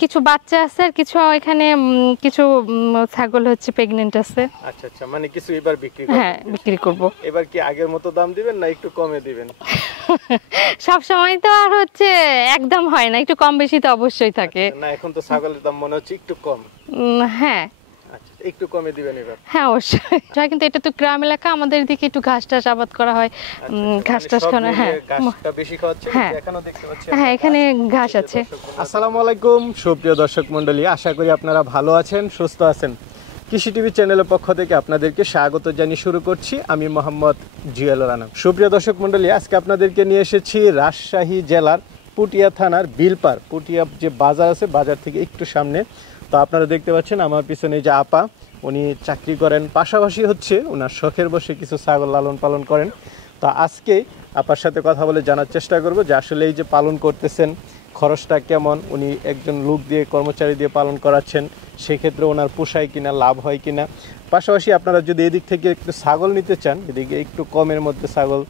কিছু বাচ্চা আছে আর কিছু এখানে কিছু ছাগল হচ্ছে প্রেগন্যান্ট আছে। আচ্ছা আচ্ছা, মানে কিছু এবার বিক্রি করবেন? হ্যাঁ, বিক্রি করব। এবার কি আগের মতো দাম দিবেন না একটু কমে দিবেন? সব সময় তো আর হচ্ছে একদম হয় না, একটু কম বেশি তো অবশ্যই থাকে। না, এখন তো ছাগলের দাম মনে হচ্ছে একটু কম। হ্যাঁ, আচ্ছা, একটু কমে দিবেন এবার? হ্যাঁ অবশ্যই। কিন্তু এটা তো গ্রাম এলাকা, আমাদের দিকে একটু ঘাস টাস আবাদ করা হয়, ঘাস টাস খাওয়া। হ্যাঁ, ঘাসটা বেশি খাওয়াচ্ছে, এখানেও দেখতে পাচ্ছি। হ্যাঁ, এখানে ঘাস আছে। আসসালামু আলাইকুম সুপ্রিয় দর্শক মণ্ডলী, আশা করি আপনারা ভালো আছেন, সুস্থ আছেন। কৃষি টিভি চ্যানেলের পক্ষ থেকে আপনাদেরকে স্বাগত জানিয়ে শুরু করছি আমি মোহাম্মদ জিয়াউল আলম। সুপ্রিয় দর্শক মণ্ডলী, আজকে আপনাদেরকে নিয়ে এসেছি রাজশাহী জেলার পুটিয়া থানার বিলপার। পুটিয়া যে বাজার আছে, বাজার থেকে একটু সামনে। তো আপনারা দেখতে পাচ্ছেন আমার পিছনে যে আপা, উনি চাকরি করেন, পাশাপাশি হচ্ছে ওনার শখের বসে কিছু ছাগল লালন পালন করেন। তো আজকে আপার সাথে কথা বলে জানার চেষ্টা করব যে আসলে এই যে পালন করতেছেন খরচটা কেমন, উনি একজন লোক দিয়ে কর্মচারী দিয়ে পালন করাচ্ছেন, সেক্ষেত্রে ওনার পোষায় কিনা, লাভ হয় কিনা। পাশাপাশি আপনারা যদি এদিক থেকে একটু ছাগল নিতে চান, এদিকে একটু কমের মধ্যে ছাগল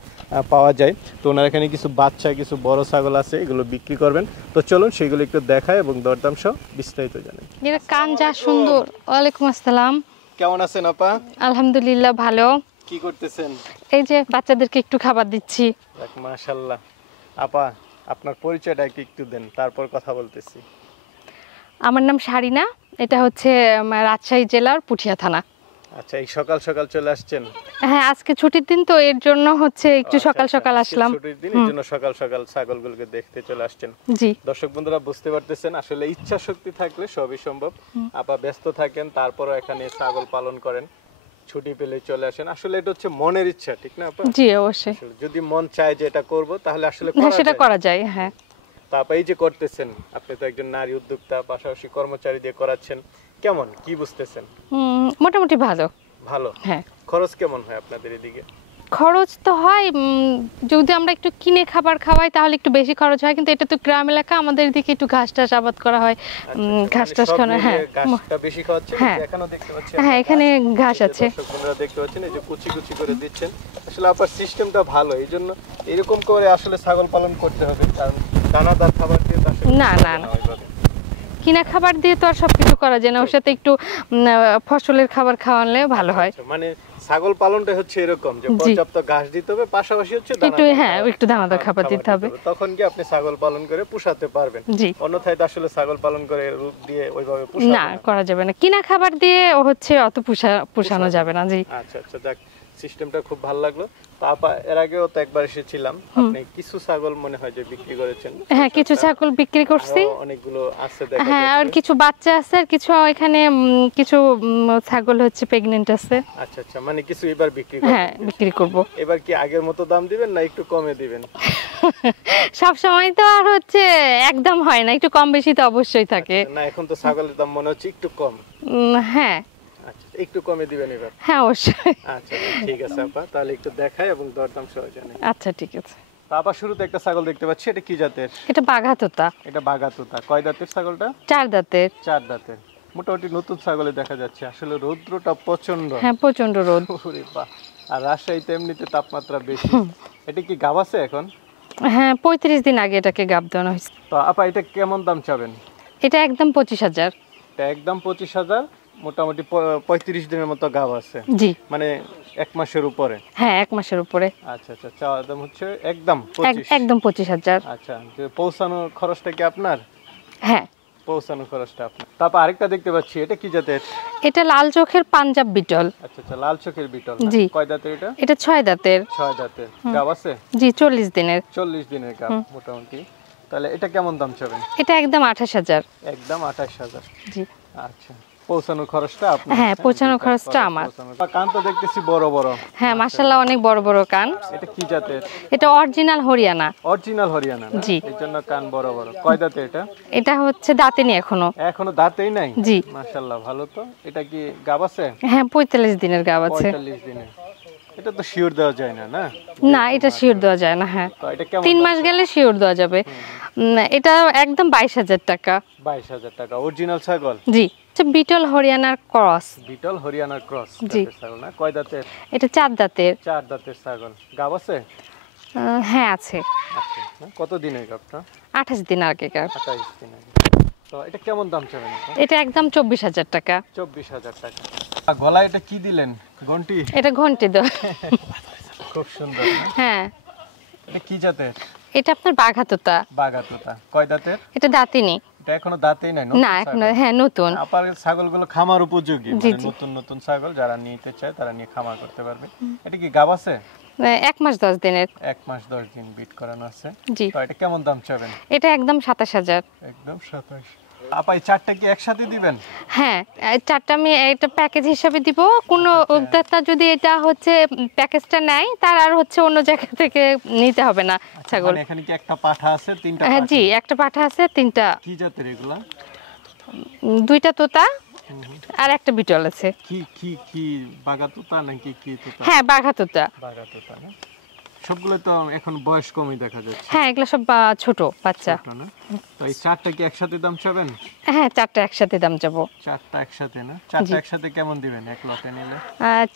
পাওয়া যায়। তো ওনার এখানে কিছু বাচ্চা, কিছু বড় ছাগল আছে, এগুলো বিক্রি করবেন। তো চলুন সেগুলো একটু দেখায় এবং দরদাম সহ বিস্তারিত জানেন। এর কান যা সুন্দর। ওয়ালাইকুম আসসালাম। কেমন আছেন আপা? আলহামদুলিল্লাহ ভালো। কি করতেছেন? এই যে বাচ্চাদেরকে একটু খাবার দিচ্ছি। মাশাআল্লাহ। আপা, আপনার পরিচয়টা একটু দেন, তারপর কথা বলতেছি। আমার নাম শারিনা, এটা হচ্ছে রাজশাহী জেলার পুঠিয়া থানা। আচ্ছা, এই সকাল সকাল চলে আসছেন? হ্যাঁ, আজকে ছুটির দিন তো এর জন্য হচ্ছে একটু সকাল সকাল আসলাম। ছুটির দিন, এর জন্য সকাল সকাল ছাগলগুলোকে দেখতে চলে আসছেন। জি। দর্শক বন্ধুরা বুঝতে পারতেছেন, আসলে ইচ্ছা শক্তি থাকলে সবই সম্ভব। আপা ব্যস্ত থাকেন, তারপরও এখানে ছাগল পালন করেন, ছুটি পেলে চলে আসেন। আসলে এটা হচ্ছে মনের ইচ্ছা, ঠিক না আপা? জি অবশ্যই। যদি মন চায় যে এটা করব, তাহলে আসলে সেটা করা যায়। হ্যাঁ। তো আপা এই যে করতেছেন, আপনি তো একজন নারী উদ্যোক্তা, পাশাপাশি কর্মচারী দিয়ে করাচ্ছেন, কেমন কি বুঝতেছেন? মোটামুটি ভালো। ভালো। হ্যাঁ। খরচ কেমন হয় আপনাদের এদিকে? খরচ তো হয়, যদি আমরা একটু কিনে খাবার খাওয়াই তাহলে একটু বেশি খরচ হয়, কিন্তু এটা তো গ্রাম এলাকা, আমাদের দিকে একটু ঘাস টাস আবাদ করা হয়, ঘাস টাস খাওয়া। হ্যাঁ, ঘাসটা বেশি খাওয়াচ্ছে, এখানেও দেখতে পাচ্ছি। হ্যাঁ, এখানে ঘাস আছে। আপনারা দেখতে পাচ্ছেন এই যে কুচি কুচি করে দিচ্ছেন। আসলে আপনার সিস্টেমটা ভালো, এইজন্য এরকম করে আসলে ছাগল পালন করতে হবে, কারণ দানাদার খাবার দিয়ে তো আসলে না না না, কিনা খাবার দিয়ে তো আর সবকিছু করা যায় না, ওর সাথে একটু ফসলের খাবার খাওয়ালে ভালো হয়। মানে ছাগল পালনটা হচ্ছে এরকম যে পর্যাপ্ত ঘাস দিতে হবে, পাশাপাশি হচ্ছে একটু একটু দানাদার খাবার দিতে হবে, তখন কি আপনি ছাগল পালন করে পোষাতে পারবেন। অন্যথায় তো আসলে ছাগল পালন করে রূপ দিয়ে ওইভাবে না করা যাবে না, কিনা খাবার দিয়ে হচ্ছে অত পোষানো যাবে না। জি। আচ্ছা আচ্ছা, যাক, সিস্টেমটা খুব ভালো লাগলো। তো আপা এর আগেও তো একবার এসেছিলাম, আপনি কিছু ছাগল মনে হয় যে বিক্রি করেছেন? হ্যাঁ, কিছু ছাগল বিক্রি করছি, অনেকগুলো আছে দেখা যাচ্ছে। হ্যাঁ, আর কিছু বাচ্চা আছে আর কিছু এখানে কিছু ছাগল হচ্ছে প্রেগন্যান্ট আছে। আচ্ছা আচ্ছা, মানে কিছু এবার বিক্রি করবেন? হ্যাঁ, বিক্রি করব। এবার কি আগের মতো দাম দিবেন না একটু কমে দিবেন? সব সময় তো আর হচ্ছে একদম হয় না, একটু কম বেশি তো অবশ্যই থাকে। না, এখন তো ছাগলের দাম মনে হচ্ছে একটু কম। হ্যাঁ। আচ্ছা, একটু কমে দিবেন এবার? হ্যাঁ অবশ্যই। আচ্ছা ঠিক আছে আপা, তাহলে একটু দেখাই এবং দরদাম সহ জানাই। আচ্ছা ঠিক আছে। তো আপা শুরুতে একটা ছাগল দেখতে পাচ্ছি, এটা কি জাতের? এটা বাঘাতোতা। এটা বাঘাতোতা। কয় দাঁতের ছাগলটা? 4 দাঁতের। 4 দাঁতের। মোটামুটি নতুন ছাগলে দেখা যাচ্ছে। আসলে রৌদ্রটা প্রচন্ড। হ্যাঁ, প্রচন্ড রোদ। ওরে বাহ, আর রাজশাহীতে এমনিতে তাপমাত্রা বেশি। এটা কি গাব আছে এখন? হ্যাঁ, 35 দিন আগে এটাকে গাব দেওয়া হয়েছে। তো আপা এটা কেমন দাম চাবেন? এটা একদম 25,000। এটা একদম 25,000, মোটামুটি 35 দিনের মতো গাব আছে। জি। মানে 1 মাসের উপরে? হ্যাঁ, 1 মাসের উপরে। আচ্ছা আচ্ছা, চাওয়া দাম হচ্ছে একদম 25,000। আচ্ছা, যে পৌঁছানোর খরচটা কি আপনার? হ্যাঁ, পৌঁছানোর খরচটা আপনার। তারপর আরেকটা দেখতে পাচ্ছি, এটা কি জাতের? এটা লাল চোখের পাঞ্জাব বিটল। আচ্ছা আচ্ছা, লাল চোখের বিটল। জি। কয় দাঁতের এটা? এটা 6 দাঁতের। 6 দাঁতের। গাব আছে? জি, 40 দিনের। 40 দিনের গাব মোটামুটি। তাহলে এটা কেমন দাম চাবেন? এটা একদম 28,000। একদম 28,000। জি। আচ্ছা, পৌঁছানোর খরচটা আপনার? হ্যাঁ, পৌঁছানোর খরচটা আমার। কান তো দেখতেছি বড় বড়। হ্যাঁ, মাশাআল্লাহ, অনেক বড় বড় কান। এটা কি জাতের? এটা অরিজিনাল হরিয়ানা। অরিজিনাল হরিয়ানা? জি। এর জন্য কান বড় বড়। কয় দাঁতে এটা? এটা হচ্ছে দাঁতেনি এখনো। এখনো দাঁতেই নাই? জি। মাশাআল্লাহ, ভালো তো। এটা কি গাব আছে? হ্যাঁ, 45 দিনের গাব আছে। 45 দিনের। এটা তো শিওর দেওয়া যায় না, না? না, এটা শিওর দেওয়া যায় না। হ্যাঁ, তো এটা কেমন? 3 মাস গেলে শিওর দেওয়া যাবে। এটা একদম 22,000 টাকা। 22,000 টাকা। অরিজিনাল ছাগল? জি। এটা বিটল হরিয়ানার ক্রস। বিটল হরিয়ানার ক্রস জি। ছাগল না? কয় দাঁতের? এটা 4 দাঁতের। 4 দাঁতের ছাগল। গাব আছে? হ্যাঁ আছে। আচ্ছা, কত দিনের গাবটা? 28 দিন আগেকার। 28 দিন আগে। তো এটা কেমন দাম চাবেন আপা? এটা একদম 24,000 টাকা। 24,000 টাকা। গলায় এটা কি দিলেন? ঘন্টি? এটা ঘন্টি দেওয়া। খুব সুন্দর না? হ্যাঁ। এটা কি জাতের? এটা আপনার বাঘাতোতা। বাঘাতোতা। কয় দাঁতের? এটা দাঁতিনি। এটা এখনো দাঁতেই নাই? না এখনো, হ্যাঁ নতুন। আপার ছাগলগুলো খামার উপযোগী, জি, মানে জি। নতুন নতুন ছাগল যারা নিতে চায় তারা নিয়ে খামার করতে পারবে। এটা কি গাব আছে? 1 মাস 10 দিনের। 1 মাস 10 দিন বিট করানো আছে। জি। তো এটা কেমন দাম চাবেন? এটা একদম 27,000। একদম 27। আপা এই চারটা কি একসাথে দিবেন? হ্যাঁ, এই চারটা আমি এটা প্যাকেজ হিসাবে দিব। কোনো উদ্যোক্তা যদি এটা হচ্ছে প্যাকেজটা নেয় তার আর হচ্ছে অন্য জায়গা থেকে নিতে হবে না ছাগল। মানে এখানে কি একটা পাঠা আছে, তিনটা হ্যাঁ পাঠা? জি, একটা পাঠা আছে, তিনটা, কি জাতের এগুলা? দুইটা তোতা আর একটা বিটল আছে। কি কি কি বাঘাতোতা নাকি কি তোতা? হ্যাঁ বাঘা তোতা। বাঘাতোতা না? সবগুলো তো এখন বয়স কমই দেখা যাচ্ছে। হ্যাঁ এগুলো সব ছোট বাচ্চা। ছোট না? তো এই চারটা কি একসাথে দাম চাবেন? হ্যাঁ চারটা একসাথে দাম যাবো। চারটা একসাথে না? চারটা জি। একসাথে কেমন দিবেন এক লটে নিলে?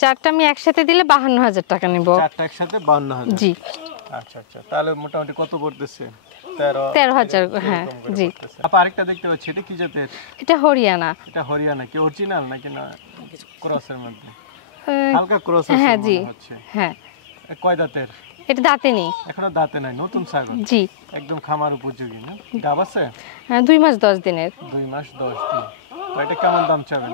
চারটা আমি একসাথে দিলে 52,000 টাকা নিব। চারটা একসাথে 52,000। জি। আচ্ছা আচ্ছা, তাহলে মোটামুটি কত পড়তেছে? 13,000। হ্যাঁ জি। আপা আরেকটা দেখতে পাচ্ছি, এটা কি জাতের? এটা হরিয়ানা। এটা হরিয়ানা কি অরিজিনাল নাকি না ক্রসের মধ্যে? আহ, হালকা ক্রস আছে হ্যাঁ জি। মনে হচ্ছে। হ্যাঁ এ কয় দাঁতের? এটা দাঁতেনি। এখনো দাঁতে নাই, নতুন ছাগল। জি। একদম খামার উপযোগী না? গাব আছে? 2 মাস 10 দিনের। 2 মাস 10 দিন। তো এটা কেমন দাম চাবেন?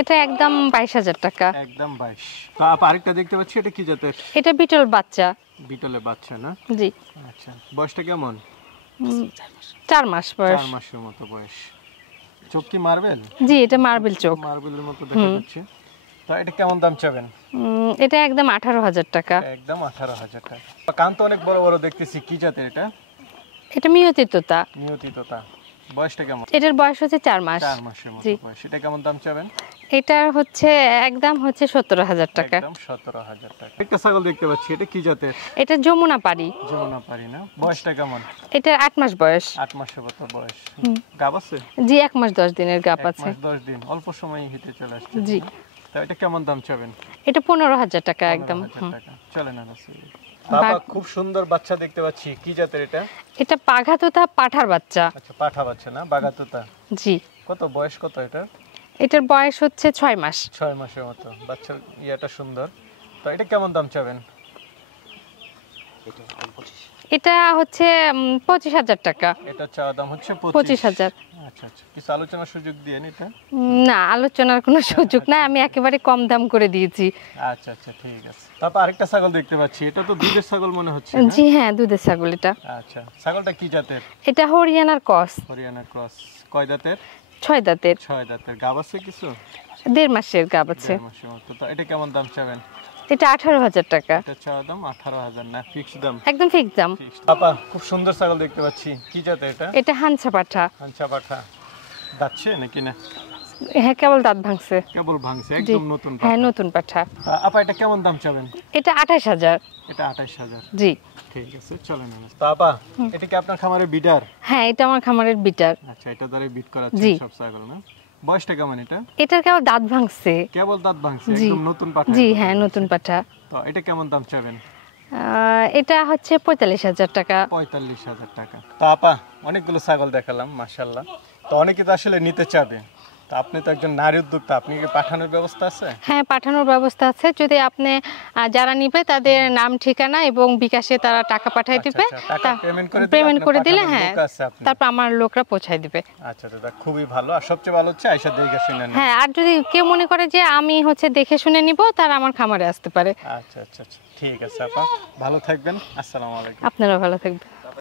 এটা একদম 22,000 টাকা। একদম 22। তো আপা আরেকটা দেখতে পাচ্ছি, এটা কি জাতের? এটা বিটল বাচ্চা। বিটলে বাচ্চা না? জি। আচ্ছা, বয়সটা কেমন? 4 মাস বয়স। 4 মাসের মতো বয়স। চোখ কি মার্বেল? জি এটা মার্বেল চোখ। মার্বেলের মতো দেখা যাচ্ছে। তো এটা কেমন দাম চাবেন? এটা একদম 18,000 টাকা। একদম 18,000 টাকা। কান তো অনেক বড় বড় দেখতেছি, কি জাতের এটা? এটা মিয়তি তোতা। নিয়তি তোতা। বয়সটা কেমন? এটার বয়স হচ্ছে 4 মাস। 4 মাসের মতো জি। বয়স। এটা কেমন দাম চাবেন? এটার হচ্ছে একদম হচ্ছে 17,000 টাকা। একদম 17,000 টাকা। একটা ছাগল দেখতে পাচ্ছি, এটা কি জাতের? এটা যমুনা পাড়ি। যমুনা পারি না? বয়সটা কেমন? এটার 8 মাস বয়স। 8 মাসের মতো বয়স। গাব আছে? জি 1 মাস 10 দিনের গাপ 1 আছে। মাস 10 দিন, অল্প সময়ই হেঁটে চলে আসছে। জি। তো এটা কেমন দাম চাবেন? এটা 15,000 টাকা একদম। 15,000 টাকা। চলে না নাসি। বাবা খুব সুন্দর বাচ্চা দেখতে পাচ্ছি, কি জাতের এটা? এটা বাঘা তোতা পাঠার বাচ্চা। আচ্ছা, পাঠা বাচ্চা না? বাঘাতোতা। জি। কত বয়স কত এটা? এটার বয়স হচ্ছে 6 মাস। 6 মাসের মতো। বাচ্চার ইয়াটা সুন্দর। তো এটা কেমন দাম চাবেন? এটা হচ্ছে 25,000 টাকা। এটা চাওয়া দাম হচ্ছে 25,000। আচ্ছা আচ্ছা, কিছু আলোচনার সুযোগ দিয়ে এটা? না আলোচনার কোনো সুযোগ নাই, আমি একেবারে কম দাম করে দিয়েছি। আচ্ছা আচ্ছা, ঠিক আছে। তারপর আরেকটা ছাগল দেখতে পাচ্ছি, এটা তো দুধের ছাগল মনে হচ্ছে না? জি হ্যাঁ দুধের ছাগল এটা। আচ্ছা, ছাগলটা কি জাতের? এটা হরিয়ানার ক্রস। হরিয়ানা ক্রস। কয় দাঁতের? 6 দাঁতের। 6 দাঁতের। গাব আছে কিছু? 1.5 মাসের গাব আছে। 1.5 মাসের মতো। তো এটা কেমন দাম চাবেন? এটা 18,000 টাকা। এটা চাওয়া দাম 18,000 না ফিক্স দাম? একদম ফিক্স দাম। আপা খুব সুন্দর ছাগল দেখতে পাচ্ছি, কি জাতের এটা? এটা হানসা পাঠা। হাঞ্চা পাঠা। দাচ্ছে নাকি না? হ্যাঁ কেবল দাঁত ভাঙছে। কেবল ভাঙছে, জি। একদম নতুন পাঠা। হ্যাঁ নতুন পাঠা। আপা এটা কেমন দাম চাবেন? এটা 28,000। এটা 28,000। জি। ঠিক আছে, চলেন। তো আপা এটা কি আপনার খামারে বিডার? হ্যাঁ এটা আমার খামারের বিটার। আচ্ছা, এটা দ্বারা বিট করাচ্ছেন জি। সব ছাগল না? বয়সটা কেমন এটা? এটার কেবল দাঁত ভাঙছে। কেবল দাঁত ভাঙছে, জি। একদম নতুন পাঠা। জি হ্যাঁ নতুন পাঠা। তো এটা কেমন দাম চাবেন? এটা হচ্ছে 45,000 টাকা। 45,000 টাকা। তো আপা অনেকগুলো ছাগল দেখালাম, মাশাআল্লাহ। তো অনেকে তো আসলে নিতে চাবে, তো আপনি তো একজন নারী উদ্যোক্তা, আপনি কি পাঠানোর ব্যবস্থা আছে? হ্যাঁ পাঠানোর ব্যবস্থা আছে, যদি আপনি যারা নিবে তাদের নাম ঠিকানা এবং বিকাশে তারা টাকা পাঠিয়ে দিবে। টাকা পেমেন্ট করে দিলে পেমেন্ট করে দিলে পাঠানোর হ্যাঁ লোক আছে আপনার? তারপর আমার লোকরা পৌঁছায় দিবে। আচ্ছা দাদা, খুবই ভালো। আর সবচেয়ে ভালো হচ্ছে আয়সা দেখে শুনে নেন। হ্যাঁ আর যদি কেউ মনে করে যে আমি হচ্ছে দেখে শুনে নিব, তারা আমার খামারে আসতে পারে। আচ্ছা আচ্ছা আচ্ছা, ঠিক আছে আপা, ভালো থাকবেন। আসসালামু আলাইকুম। আপনারা ভালো থাকবেন।